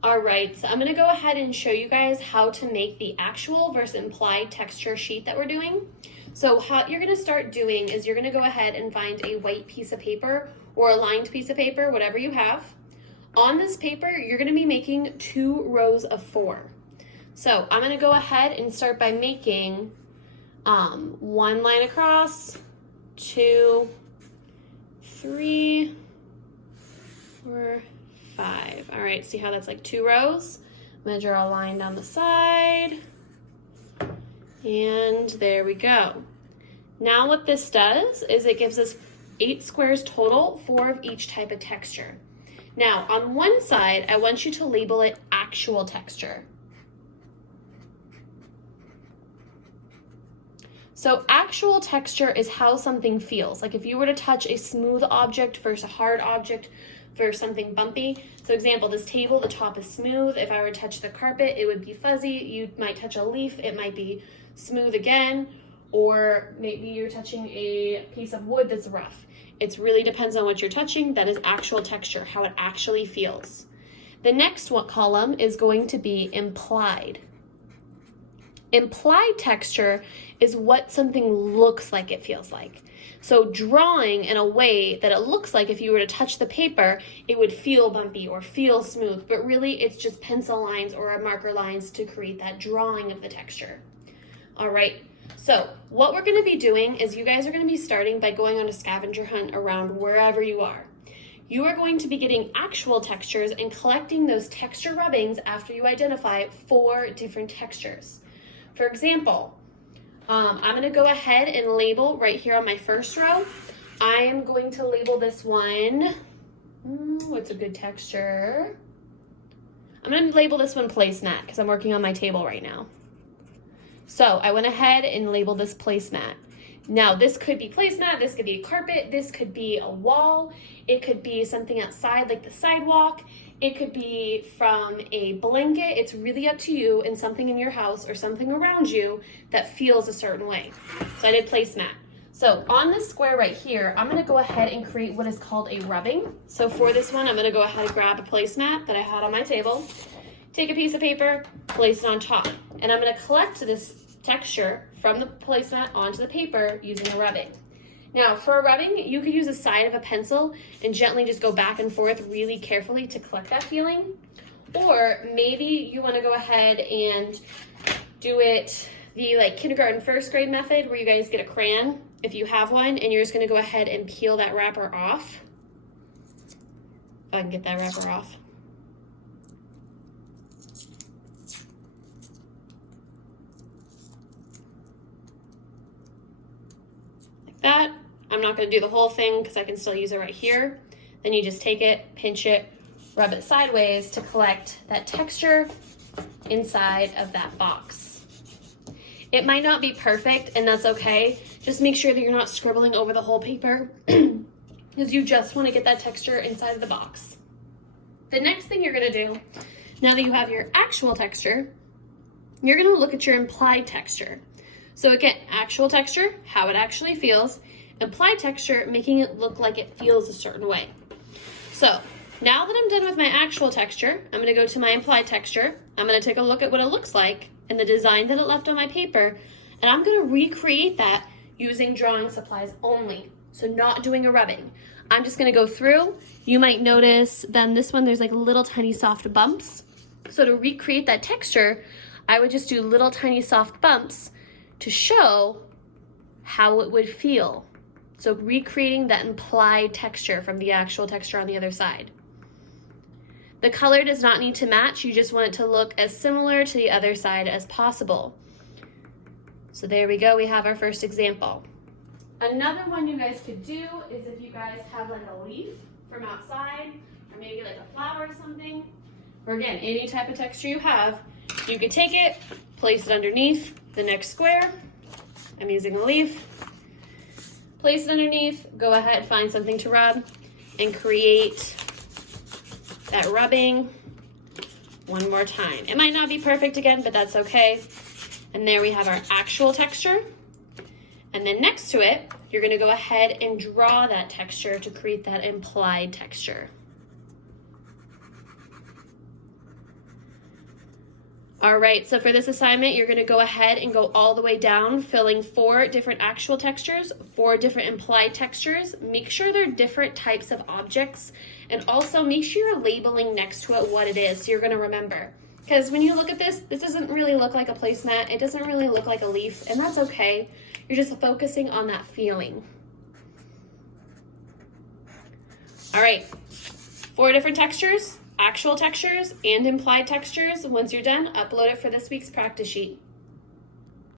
All right, so I'm gonna go ahead and show you guys how to make the actual versus implied texture sheet that we're doing. So how you're gonna start doing is you're gonna go ahead and find a white piece of paper or a lined piece of paper, whatever you have. On this paper, you're gonna be making 2 rows of 4. So I'm gonna go ahead and start by making 1 line across, 2, 3, 4, 5. All right, see how that's like 2 rows? I'm gonna draw a line down the side. And there we go. Now what this does is it gives us 8 squares total, 4 of each type of texture. Now on one side, I want you to label it actual texture. So actual texture is how something feels. Like if you were to touch a smooth object versus a hard object versus something bumpy. So example, this table, the top is smooth. If I were to touch the carpet, it would be fuzzy. You might touch a leaf, it might be smooth again. Or maybe you're touching a piece of wood that's rough. It really depends on what you're touching. That is actual texture, how it actually feels. The next column is going to be implied. Implied texture is what something looks like it feels like. So drawing in a way that it looks like if you were to touch the paper, it would feel bumpy or feel smooth, but really it's just pencil lines or marker lines to create that drawing of the texture. All right, so what we're gonna be doing is you guys are gonna be starting by going on a scavenger hunt around wherever you are. You are going to be getting actual textures and collecting those texture rubbings after you identify 4 different textures. For example, I'm gonna go ahead and label right here on my first row. I am going to label this one, what's a good texture? I'm gonna label this one placemat because I'm working on my table right now. So I went ahead and labeled this placemat. Now this could be placemat, this could be a carpet, this could be a wall, it could be something outside like the sidewalk, it could be from a blanket. It's really up to you and something in your house or something around you that feels a certain way. So I did placemat. So on this square right here, I'm gonna go ahead and create what is called a rubbing. So for this one, I'm gonna go ahead and grab a placemat that I had on my table, take a piece of paper, place it on top, and I'm gonna collect this texture from the placemat onto the paper using a rubbing. Now for a rubbing, you could use the side of a pencil and gently just go back and forth really carefully to collect that feeling. Or maybe you wanna go ahead and do it the like kindergarten, first grade method where you guys get a crayon, if you have one, and you're just gonna go ahead and peel that wrapper off. If I can get that wrapper off. That. I'm not going to do the whole thing because I can still use it right here. Then you just take it, pinch it, rub it sideways to collect that texture inside of that box. It might not be perfect, and that's okay. Just make sure that you're not scribbling over the whole paper because you just want to get that texture inside of the box. The next thing you're going to do, now that you have your actual texture, you're going to look at your implied texture. So again, actual texture, how it actually feels. Implied texture, making it look like it feels a certain way. So now that I'm done with my actual texture, I'm gonna go to my implied texture. I'm gonna take a look at what it looks like and the design that it left on my paper, and I'm gonna recreate that using drawing supplies only. So not doing a rubbing. I'm just gonna go through. You might notice then this one, there's like little tiny soft bumps. So to recreate that texture, I would just do little tiny soft bumps to show how it would feel. So recreating that implied texture from the actual texture on the other side. The color does not need to match. You just want it to look as similar to the other side as possible. So there we go. We have our first example. Another one you guys could do is if you guys have like a leaf from outside, or maybe like a flower or something, or again, any type of texture you have, you could take it, place it underneath the next square. I'm using a leaf. Place it underneath, go ahead, find something to rub, and create that rubbing one more time. It might not be perfect again, but that's okay. And there we have our actual texture. And then next to it, you're gonna go ahead and draw that texture to create that implied texture. All right, so for this assignment, you're gonna go ahead and go all the way down, filling 4 different actual textures, 4 different implied textures. Make sure they're different types of objects, and also make sure you're labeling next to it what it is so you're gonna remember. Because when you look at this doesn't really look like a placemat, it doesn't really look like a leaf, and that's okay. You're just focusing on that feeling. All right, 4 different textures, actual textures, and implied textures. Once you're done, upload it for this week's practice sheet.